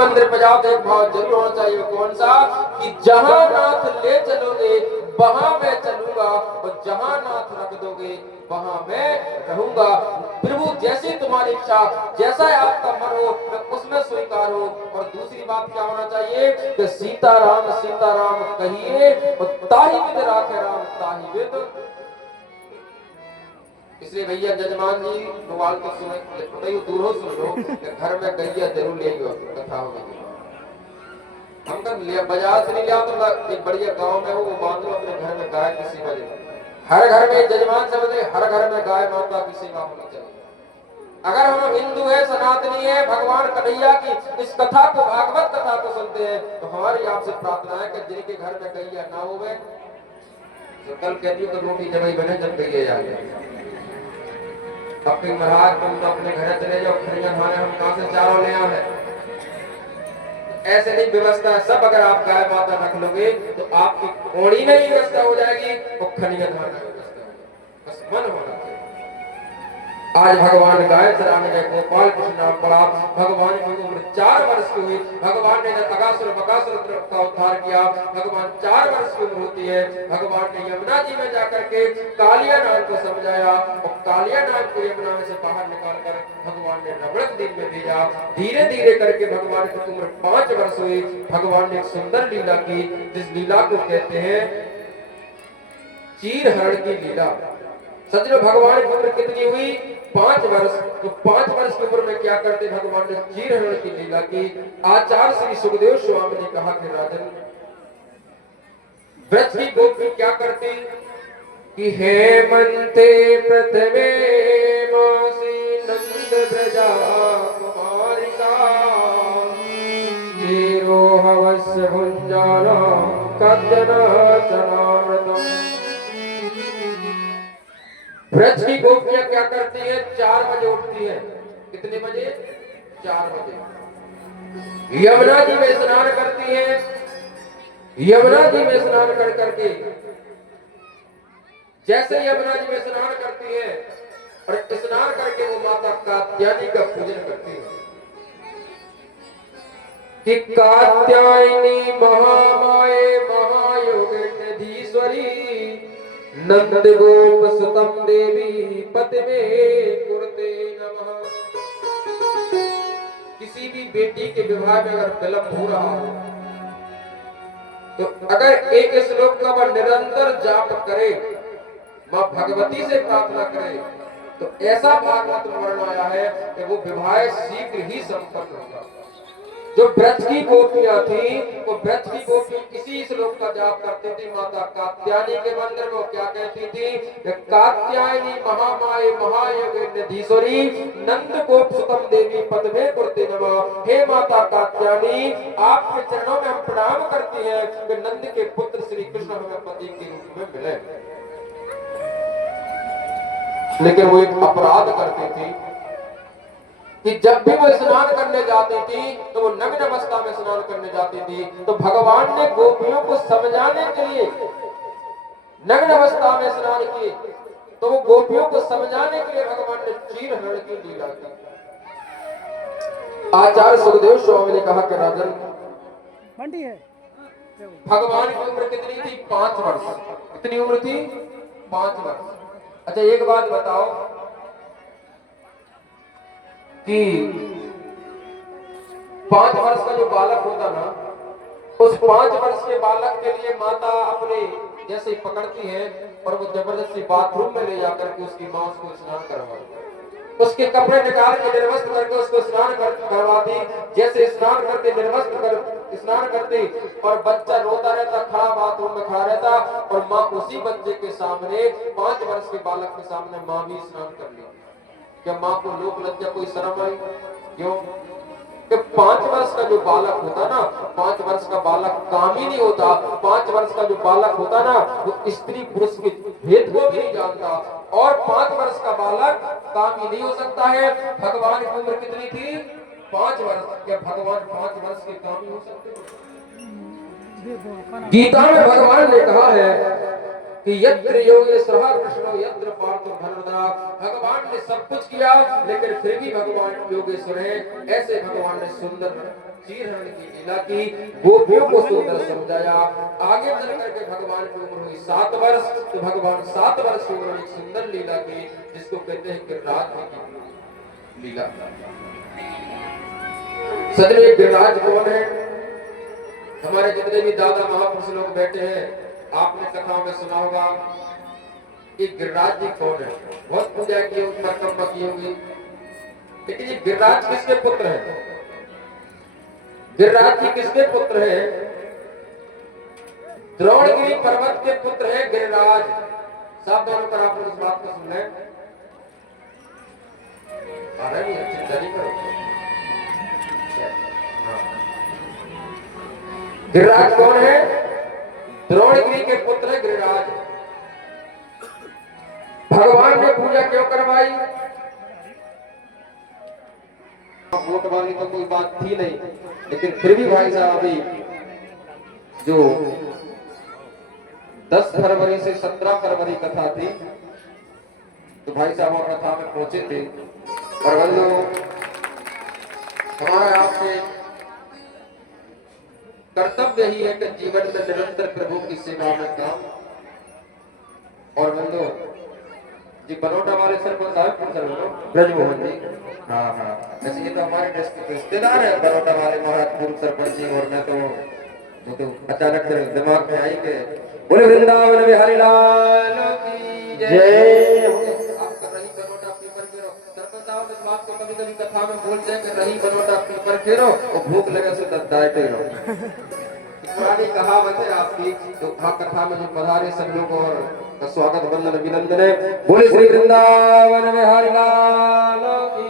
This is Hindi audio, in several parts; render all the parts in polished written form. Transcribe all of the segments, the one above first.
मंदिर पे जाओ तो एक भाव जरूर होना चाहिए, कौन सा, कि जहां नाथ ले चलोगे वहां मैं चलूंगा, और जहां नाथ रख दोगे वहां मैं रहूंगा। प्रभु जैसी तुम्हारी इच्छा, जैसा आपका मन हो मैं उसमें स्वीकार हो। और दूसरी बात क्या होना चाहिए कि सीताराम कहिए और ताहि विद राखे राम ताहि विद। इसलिए भैया जजमान जी मोबाइल तो सुने दूर हो सुन लो, घर में गैया जरूर ले कथा होगी। हम कर लिया बाजार से नहीं लिया तो एक बढ़िया गांव में हो वो बांध लो अपने घर में गाय की सेवा ले। हर घर में जजमान समझे, हर घर में गाय माता की सेवा होनी चाहिए। अगर हम हिंदू है, सनातनी है, भगवान कन्हैया की इस कथा को, भागवत कथा को सुनते हैं, तो हमारी आपसे प्रार्थना है कि जिनके घर में गैया ना होवे तो कल कहती तो रोटी जब बने जब गैया आ जाए। अपने महाराज तुम तो अपने घर चले जाओ, खड़िया खाने हम कहां से चारों ले आए। ऐसे नहीं व्यवस्था है सब। अगर आप गाय माता रख लोगे तो आपकी ओड़ी में भी व्यवस्था हो जाएगी और खड़िया खाने की व्यवस्था हो जाएगी। बस मन होना चाहिए। आज भगवान गाय चराने गए, गोपाल कृष्ण नाम पड़ा। भगवान की उम्र 4 वर्ष की हुई। भगवान ने अगासुर बकासुर का उद्धार किया। भगवान 4 वर्ष की उम्र होती है। भगवान ने यमुना जी में जाकर के कालिया नाग को समझाया और कालिया नाग को यमुना में से बाहर निकालकर भगवान ने रबड़क दिन में भेजा। धीरे धीरे करके भगवान की उम्र 5 वर्ष हुई। भगवान ने एक सुंदर लीला की, जिस लीला को कहते हैं चीर हरण की लीला। सचलो भगवान की उम्र कितनी हुई? 5 वर्ष। तो 5 वर्ष की उम्र में क्या करते भगवान ने चीर हरण की लीला की। आचार्य श्री सुखदेव स्वामी ने कहा कि राजन व्रज की गोपी क्या करती कि हेमंते प्रथमे मासी नंद ब्रजा कुमारिका तेरो हवस्य भुंजाना कदना चनामृतम। ब्रज की गोपियां क्या करती है? 4 बजे उठती है। कितने बजे? 4 बजे। यमुना जी में स्नान करती है। यमुना जी में स्नान कर करके जैसे यमुना जी में स्नान करती है और स्नान करके वो माता कात्यायनी का पूजन करती है कि कात्यायनी महामाये महायोगिनीश्वरी नंद गोप सुतम देवी पतिमे कुरते नमः। किसी भी बेटी के विवाह में अगर विलंब हो रहा हो तो अगर एक श्लोक का वह निरंतर जाप करे, मां भगवती से प्रार्थना करे, तो ऐसा भागवत में वर्णन आया है कि वो विवाह शीघ्र ही संपन्न होगा। जो ब्रज की गोपियां थी वो ब्रज की गोपी इसी श्लोक का जाप करती थी। माता कात्यायनी के मंदिर में क्या कहती थी? कात्यायनी महामाये महायोगिनीश्वरी नंद गोप सुतम देवी पद्मे कुरते नमः। हे माता कात्यायनी आपके चरणों में हम प्रणाम करते हैं कि नंद के पुत्र श्री कृष्ण हमें पति के रूप में मिले। लेकिन वो एक अपराध करती थी कि जब भी वो स्नान करने जाती थी तो वो नग्न अवस्था में स्नान करने जाती थी। तो भगवान ने गोपियों को समझाने के लिए नग्न अवस्था में स्नान किए। तो वो गोपियों को समझाने के लिए भगवान ने चीर हरण की लीला की। आचार्य सुखदेव स्वामी ने कहा कि राजन भगवान की उम्र कितनी थी? 5 वर्ष। कितनी उम्र थी? 5 वर्ष। अच्छा एक बात बताओ कि 5 वर्ष का जो बालक होता ना, उस 5 वर्ष के बालक के लिए माता अपने जैसे पकड़ती है और वो जबरदस्ती बाथरूम में ले जाकर के उसकी मां उसको स्नान करवाती, उसके कपड़े निकाल के निर्वस्त्र करके उसको स्नान करवाती। जैसे स्नान करके निर्वस्त्र कर स्नान करती और बच्चा रोता रहता, खड़ा बाथरूम में खड़ा रहता और मां उसी बच्चे के सामने 5 वर्ष के बालक के सामने मां भी स्नान कर ली। क्या मां को लोक लज्जा कोई शर्म आई? क्यों? कि 5 वर्ष का जो बालक होता ना, 5 वर्ष का बालक काम ही नहीं होता। 5 वर्ष का जो बालक होता ना वो स्त्री पुरुष के भेद को भी नहीं जानता। और 5 वर्ष का बालक काम ही नहीं हो सकता है। भगवान की उम्र कितनी थी? 5 वर्ष। क्या भगवान 5 वर्ष के काम ही हो सकते? गीता में भगवान ने कहा है कि यत्र योगेश्वरः कृष्णो यत्र पार्थो धनुर्धरः था। भगवान ने सब कुछ किया, लेकिन फिर भी भगवान योगेश्वर है। ऐसे भगवान ने सुंदर चीरहरण की लीला की, गोपियों को सुंदर समझाया। आगे चल करके भगवान की उम्र हुई 7 वर्ष, तो भगवान 7 वर्ष की उम्र में एक सुंदर लीला की, जिसको कहते हैं गिरिराज की लीला। सजने गिरिराज कौन है? हमारे जितने भी दादा महापुरुष लोग बैठे हैं, आपने कथा में सुना होगा कि गिरिराज जी कौन है। बहुत पूजा की होगी, परिक्रमा की होगी, लेकिन ये गिरिराज किसके पुत्र है? गिरिराज जी किसके पुत्र है? द्रोणगिरी पर्वत के पुत्र है गिरिराज। सावधान होकर आप लोग इस बात को सुन लें। चिंता नहीं करो। गिरिराज कौन है? द्रोणगिरी के पुत्र है गिरिराज। भगवान ने पूजा क्यों करवाई? वोट वाली तो कोई बात थी नहीं, लेकिन फिर भी भाई साहब अभी जो 10 फरवरी से 17 फरवरी कथा थी, तो भाई साहब वहां कथा में पहुंचे थे। और बंधु, हमारा आपसे कर्तव्य ही है कि जीवन में निरंतर प्रभु की सेवा में काम। और बंधु जी, बनोटा वाले सरपंच साहब ब्रजमोहन जी, हाँ, ऐसे ये तो हमारे रिश्तेदार है बनोटा वाले महाराज पूर्व सरपंच जी। और मैं तो अचानक से दिमाग में आई कि बोले वृंदावन बिहारी लाल की जय। आप कर रही बनोटा पीपर फेरो। सरपंच साहब इस बात को कभी कभी कथा में बोलते हैं कि रही बनोटा पीपर फेरो और भूख लगे से दत्ताए रहो। पुरानी कहावत है आपकी। तो कथा में जो पधारे सब लोग और स्वागत वंदन अभिनंदन है। बोले श्री वृंदावन बिहारी लाल की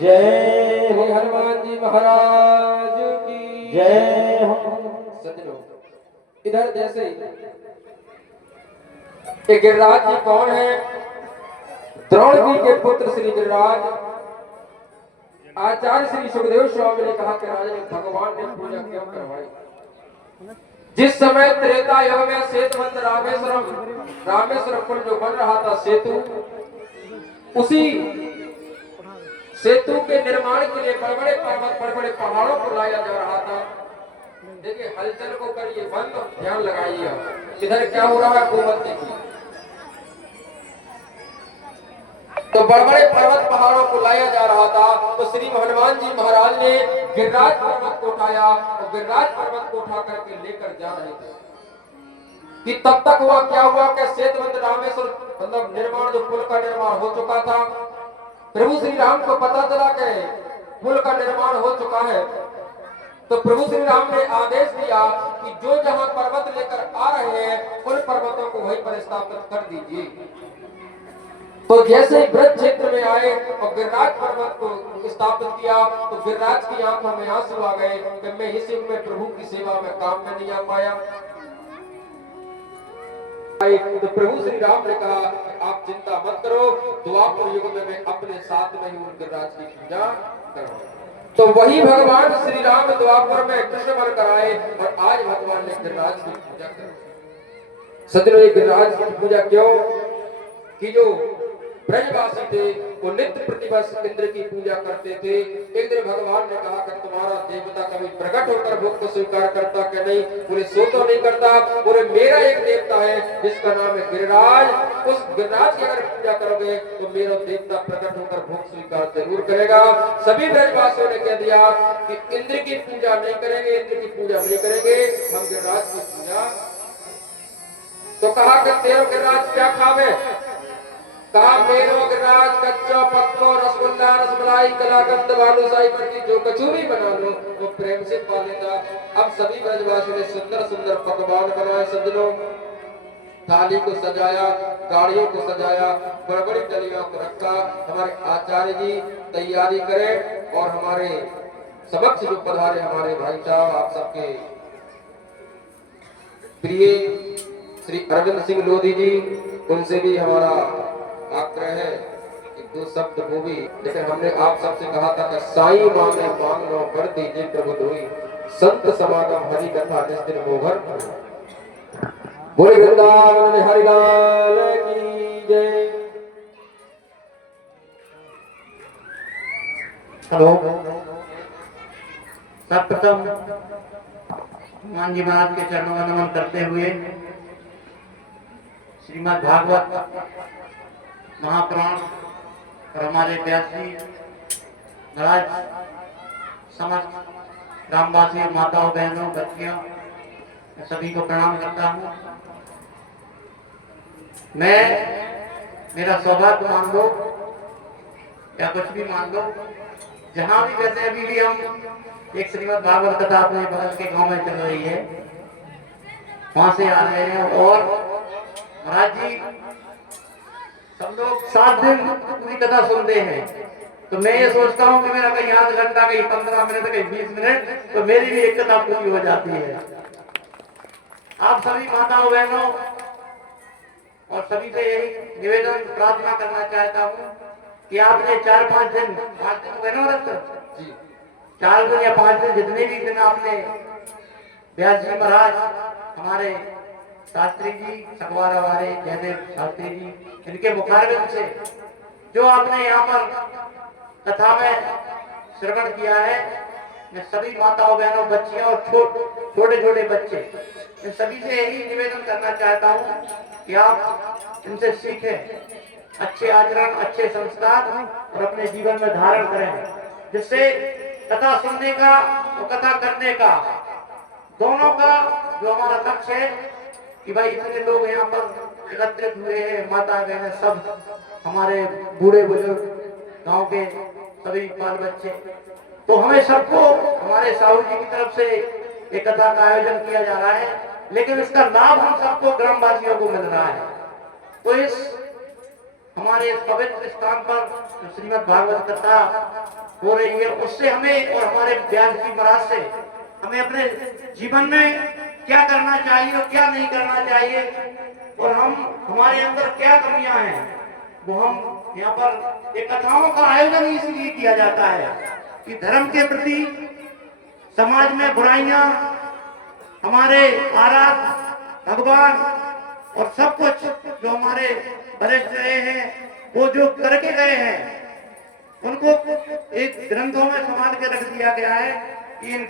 जय हो। हनुमान जी महाराज की जय हो। सज्जनों, इधर जैसे ये गिरिराज जी कौन है? द्रोणगिरी के पुत्र श्री गिरिराज। आचार्य श्री सुखदेव स्वामी ने कहा कि राजा भगवान ने पूजा क्यों करवाई? जिस समय त्रेता युग में सेतुबंध रामेश्वरम पुल जो बन रहा था सेतु, उसी सेतु के निर्माण के लिए बड़े-बड़े पर्वत, बड़े-बड़े पहाड़ों को लाया जा रहा था। देखिए, हलचल को करिए बंद, ध्यान लगाइए इधर क्या हो रहा है, वो मत देखिए। तो बड़े-बड़े पर्वत पहाड़ों को लाया जा रहा था, तो श्री हनुमान जी महाराज ने गिरिराज पर्वत को उठाया और गिरिराज पर्वत को उठा करके लेकर जा रहे थे कि तब तक हुआ क्या हुआ कि सेतुबंध रामेश्वर मतलब निर्माण, जो पुल का निर्माण हो चुका था। प्रभु श्री राम को पता चला कि पुल का निर्माण हो चुका है, तो प्रभु श्री राम ने आदेश दिया कि जो जहां पर्वत लेकर आ रहे हैं उन पर्वतों को वहीं पर स्थापित कर दीजिए। तो जैसे ही ब्रज क्षेत्र में आए और गिरिराज पर्वत को स्थापित किया, तो गिरिराज की आंखों में आंसू आ गए कि मैं इस युग में प्रभु की सेवा में काम में नहीं आ पाया। तो प्रभु श्री राम ने कहा आप चिंता मत करो, द्वापर युग में मैं अपने साथ में ही उन गिरिराज की पूजा करूंगा। तो वही भगवान श्री राम द्वापर में कृष्ण बन कर आए और आज भगवान ने गिरिराज की पूजा कर। सज्जनों, ये गिरिराज की पूजा क्यों कि जो ब्रजवासी थे वो नित्य प्रतिवर्ष इंद्र की पूजा करते थे। एक दिन भगवान ने कहा कि तुम्हारा देवता कभी प्रकट होकर भोग को स्वीकार करता कि नहीं? बोले सो तो नहीं करता। बोले मेरा एक देवता है जिसका नाम है गिरिराज, उस गिरिराज की अगर पूजा करोगे तो मेरा देवता प्रकट होकर भोग स्वीकार जरूर करेगा। सभी ब्रजवासियों ने कह दिया कि इंद्र की पूजा नहीं करेंगे, इंद्र की पूजा नहीं करेंगे, हम गिरिराज की पूजा। तो कहा कि तेरो गिरिराज क्या खावे? कहा मेरो गिरिराज कच्चा पक्को रसगुल्ला रसमलाई कलाकंद बालूशाही पर जो कचौरी बना लो वो प्रेम से खा लेता। अब सभी ब्रजवासियों ने सुंदर सुंदर पकवान बनाए। सज्जनों, थाली को सजाया, गाड़ियों को सजाया, बड़ी-बड़ी डलियों को रखा। हमारे आचार्य जी तैयारी करें और हमारे समक्ष जो पधारे हमारे भाई साहब, आप सबके प्रिय श्री अरविंद सिंह लोधी जी, उनसे भी हमारा आग्रह है कि 2 शब्द वो भी। लेकिन हमने आप सबसे कहा था कि साई मांगे मांग लो कर दीजिए प्रभु दोई, संत समागम हरि कथा जिस दिन मोहर। बोले वृंदावन बिहारी लाल की जय। हेलो, सर्वप्रथम हनुमान जी महाराज के चरणों में नमन करते हुए श्रीमद् भागवत महापुराण और हमारे व्यास जी महाराज समस्त ग्रामवासी, माताओं, बहनों, बच्चियों, सभी को प्रणाम करता हूँ। मैं, मेरा सौभाग्य मान लो या कुछ भी मान लो, जहां भी, वैसे अभी भी हम एक श्रीमद् भागवत कथा अपने बगल के गांव में चल रही है, वहां से आ रहे हैं और महाराज जी सब लोग 7 दिन पूरी कथा सुनते हैं। तो मैं ये सोचता हूँ कि मेरा कहीं आध घंटा, कहीं 15 मिनट, कहीं 20 मिनट, तो मेरी भी एक कथा पूरी हो जाती है। आप सभी माताओं, बहनों और सभी से यही निवेदन, प्रार्थना करना चाहता हूँ कि आपने 4-5 दिन, 5 दिन हुए ना जी, 4 दिन या 5 दिन, जितने भी दिन आपने व्यास जी महाराज, हमारे शास्त्री जी, सगवारा वाले जयदेव शास्त्री जी, इनके मुखारबिंद से जो आपने यहाँ पर कथा में श्रवण किया है, मैं सभी माताओं, बहनों, बच्चियों और छोटे छोटे बच्चे, इन सभी से यही निवेदन करना चाहता हूँ कि आप इनसे सीखें, अच्छे आचरण, अच्छे संस्कार और अपने जीवन में धारण करें, जिससे कथा सुनने का और कथा करने का, दोनों का जो हमारा लक्ष्य है कि भाई इतने लोग यहाँ पर एकत्रित हुए हैं, माता बहन सब, हमारे बूढ़े बुजुर्ग, गांव के सभी बाल बच्चे, तो हमें सबको, हमारे साहू जी की तरफ से एक कथा का आयोजन किया जा रहा है, लेकिन इसका लाभ हम सबको ग्रामवासियों को मिल रहा है। तो इस हमारे इस पवित्र स्थान पर जो श्रीमद् भागवत कथा हो रही है, उससे हमें और हमारे व्यास जी महाराज से हमें अपने जीवन में क्या करना चाहिए और क्या नहीं करना चाहिए, और हमारे अंदर क्या कमियां हैं, वो हम यहाँ पर एक कथाओं का आयोजन इसलिए किया जाता है कि धर्म के प्रति, समाज में बुराइयां, हमारे आराध भगवान और सब कुछ जो हमारे वरिष्ठ रहे हैं, वो जो करके गए हैं, उनको एक ग्रंथों में संभाल के रख दिया गया है कि इन